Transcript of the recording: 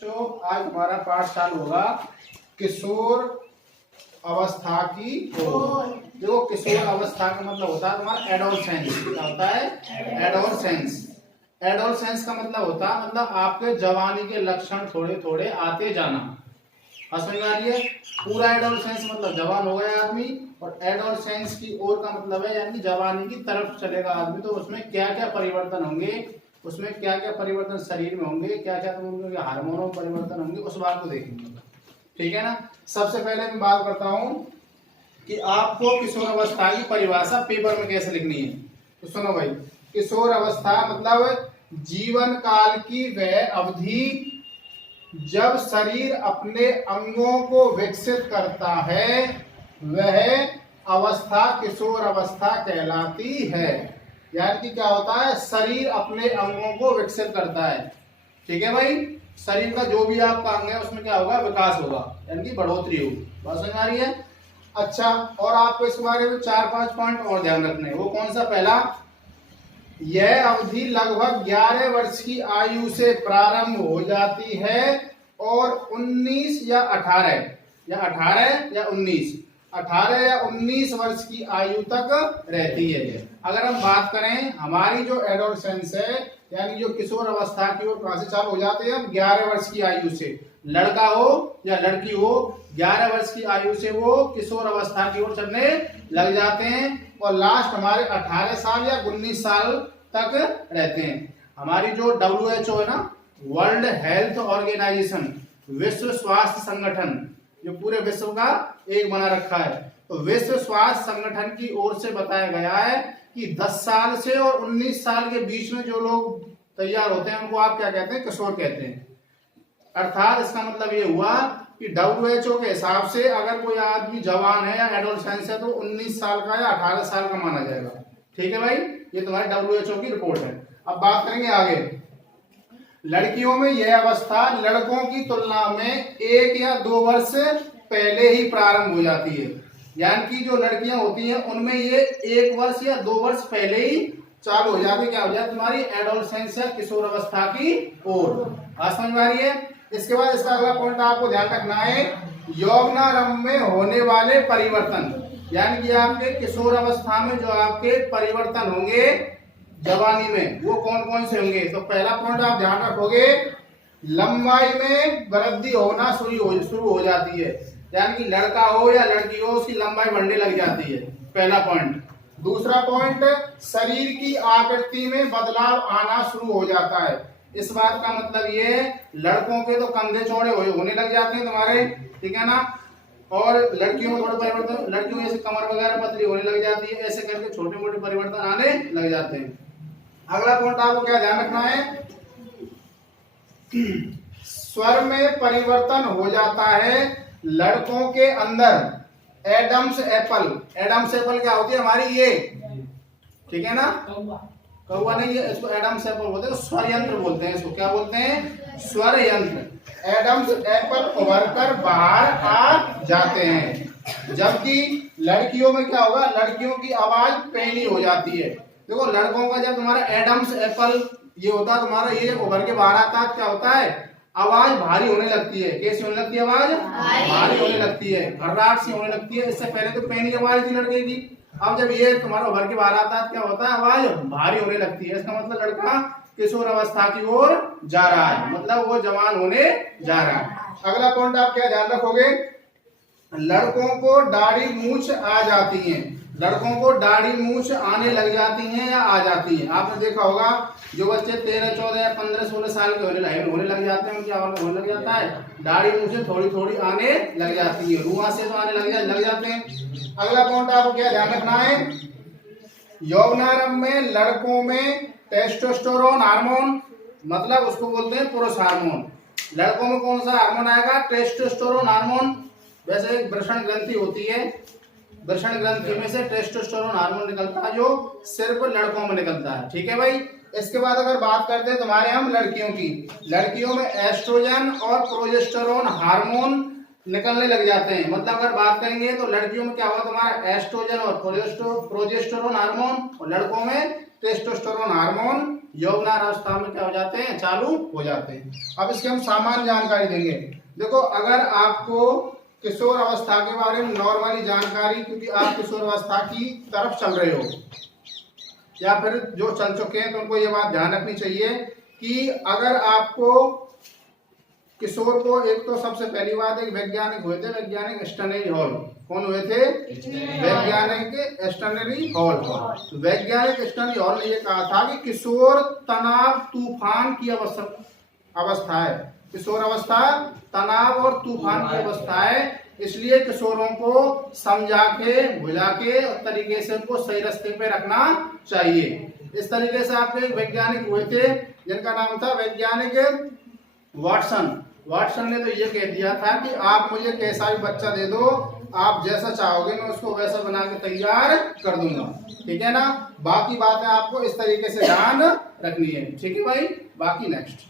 तो आज हमारा पाठ चालू होगा किशोर अवस्था की ओर। देखो किशोर अवस्था का मतलब होता है तुम्हारा एडोलसेंस। क्या होता है? एडोलसेंस। एडोलसेंस का मतलब होता है मतलब आपके जवानी के लक्षण थोड़े थोड़े आते जाना। समझ में आ रही है? पूरा एडोलसेंस मतलब जवान हो गया आदमी, और एडोलसेंस की ओर का मतलब है यानी जवानी की तरफ चलेगा आदमी। तो उसमें क्या क्या परिवर्तन होंगे, उसमें क्या क्या परिवर्तन शरीर में होंगे, क्या क्या उनके हार्मोनों में परिवर्तन होंगे, उस बात को देखेंगे। ठीक है ना। सबसे पहले मैं बात करता हूं कि आपको किशोर अवस्था की परिभाषा पेपर में कैसे लिखनी है। तो सुनो भाई, किशोर अवस्था मतलब जीवन काल की वह अवधि जब शरीर अपने अंगों को विकसित करता है, वह अवस्था किशोर अवस्था कहलाती है। यानी कि क्या होता है, शरीर अपने अंगों को विकसित करता है। ठीक है भाई, शरीर का जो भी आपका अंग है उसमें क्या होगा, विकास होगा, यानी कि बढ़ोतरी होगी। बात समझ आ रही है? अच्छा, और आपको इस बारे में 4-5 पॉइंट और ध्यान रखने हैं। वो कौन सा? पहला, यह अवधि लगभग 11 वर्ष की आयु से प्रारंभ हो जाती है और 19 या 19 वर्ष की आयु तक रहती है। अगर हम बात करें हमारी जो एडोलसेंस है, यानी जो किशोर अवस्था की ओर कहां से चालू हो जाते हैं, 11 वर्ष की आयु से। लड़का हो या लड़की हो, 11 वर्ष की आयु से वो किशोर अवस्था की ओर चलने लग जाते हैं और लास्ट हमारे 18 साल या 19 साल तक रहते हैं। हमारी जो WHO है ना, वर्ल्ड हेल्थ ऑर्गेनाइजेशन, विश्व स्वास्थ्य संगठन, जो पूरे विश्व का एक बना रखा है, तो विश्व स्वास्थ्य संगठन की ओर से बताया गया है कि 10 साल से और 19 साल के बीच में जो लोग तैयार होते हैं उनको आप क्या कहते हैं? किशोर कहते हैं। अर्थात इसका मतलब ये हुआ कि WHO के हिसाब से अगर कोई आदमी जवान है या एडोलसेंस है तो 19 साल का या 18 साल का माना जाएगा। ठीक है भाई, ये तुम्हारी WHO की रिपोर्ट है। अब बात करेंगे आगे। लड़कियों में यह अवस्था लड़कों की तुलना में 1 या 2 वर्ष पहले ही प्रारंभ हो जाती है। यानी कि जो लड़कियां होती हैं उनमें ये 1 वर्ष या 2 वर्ष पहले ही चालू हो जाती है। क्या हो जाती है? तुम्हारी एडोलसेंस या किशोर अवस्था की ओर। बात समझ में आ रही है? इसके बाद इसका अगला पॉइंट आपको ध्यान रखना है, यौवनारंभ में होने वाले परिवर्तन। यानी कि आपके किशोर अवस्था में जो आपके परिवर्तन होंगे जवानी में, वो कौन कौन से होंगे? तो पहला पॉइंट आप ध्यान रखोगे, लंबाई में वृद्धि होना शुरू हो जाती है। यानी कि लड़का हो या लड़की हो, उसकी लंबाई बढ़ने लग जाती है। पहला पॉइंट। दूसरा पॉइंट, शरीर की आकृति में बदलाव आना शुरू हो जाता है। इस बात का मतलब ये, लड़कों के तो कंधे चौड़े होने लग जाते हैं तुम्हारे, ठीक है ना, और लड़कियों में थोड़ा परिवर्तन, लड़कियों में ऐसे कमर वगैरह पतली होने लग जाती है, ऐसे करके छोटे मोटे परिवर्तन आने लग जाते हैं। अगला पॉइंट आपको क्या ध्यान रखना है, स्वर में परिवर्तन हो जाता है लड़कों के अंदर। एडम्स एप्पल, एडम्स एप्पल क्या होती है हमारी? ये, ठीक है ना, कौवा नहीं है, इसको एडम्स एप्पल बोलते हैं, स्वर यंत्र बोलते हैं इसको। क्या बोलते हैं? स्वर यंत्र। एडम्स एप्पल उभर कर बाहर आ जाते हैं। जबकि लड़कियों में क्या होगा, लड़कियों की आवाज पैनी हो जाती है। देखो लड़कों का जब तुम्हारा एडम्स एप्पल ये होता है तुम्हारा, ये उभर के बाहर आता है, क्या होता है, आवाज भारी होने लगती है। कैसी होने लगती है? आवाज भारी होने लगती है, घर्राट सी होने लगती है। इससे पहले तो पैनी आवाज थी लड़के की, अब जब ये तुम्हारा उभर के बाहर आता है क्या होता है, आवाज भारी होने लगती है। इसका मतलब लड़का किशोर अवस्था की ओर जा रहा है, मतलब वो जवान होने जा रहा है। अगला पॉइंट आप क्या ध्यान रखोगे, लड़कों को दाढ़ी मूछ आ जाती है। लड़कों को दाढ़ी मूछ आने लग जाती हैं या आ जाती है। आपने देखा होगा जो बच्चे 13, 14 या 15, 16 साल के होने लग जाते हैं, उनकी आवाज होने लग जाता है, दाढ़ी मूछें थोड़ी थोड़ी आने लग जाती है, रुआ से तो आने लग जाते हैं। अगला पॉइंट आपको क्या ध्यान रखना है, यौवनारंभ में लड़कों में टेस्टोस्टेरोन हार्मोन, मतलब उसको बोलते हैं पुरुष हार्मोन। लड़कों में कौन सा हार्मोन आएगा? Testosterone hormone. वैसे एक वृषण ग्रंथि होती है, वृषण ग्रंथि में से टेस्टोस्टेरोन हार्मोन निकलता है जो सिर्फ लड़कों में निकलता है। ठीक है भाई। इसके बाद अगर बात करते हैं तुम्हारे हम लड़कियों की, लड़कियों में एस्ट्रोजन और प्रोजेस्टेरोन हार्मोन निकलने लग जाते हैं। मतलब अगर बात करेंगे तो लड़कियों में क्या होगा, तुम्हारा एस्ट्रोजन और प्रोजेस्टेरोन हार्मोन, और लड़कों में टेस्टोस्टेरोन हार्मोन यौवनार अवस्था में क्या हो जाते हैं, चालू हो जाते हैं। अब इसकी हम सामान्य जानकारी देंगे। देखो, अगर आपको किशोर अवस्था के बारे में नॉर्मली जानकारी, क्योंकि आप किशोर अवस्था की तरफ चल रहे हो या फिर जो चल चुके हैं, तो उनको ये बात ध्यान रखनी चाहिए कि अगर आपको किशोर को, एक तो सबसे पहली बात, एक वैज्ञानिक हुए थे, वैज्ञानिक स्टैनली हॉल। कौन हुए थे? वैज्ञानिक स्टैनली हॉल। वैज्ञानिक स्टैनली हॉल ने ये कहा था कि किशोर तनाव तूफान की अवस्था है। किशोर अवस्था तनाव और तूफान की अवस्था है, इसलिए किशोरों को समझा के, बुझा के और तरीके से उनको सही रास्ते पे रखना चाहिए। इस तरीके से आपके वैज्ञानिक हुए थे जिनका नाम था वैज्ञानिक वाटसन। वाटसन ने तो ये कह दिया था कि आप मुझे कैसा भी बच्चा दे दो, आप जैसा चाहोगे मैं उसको वैसा बना के तैयार कर दूंगा। ठीक है ना? बाकी बातें आपको इस तरीके से ध्यान रखनी है। ठीक है भाई? बाकी नेक्स्ट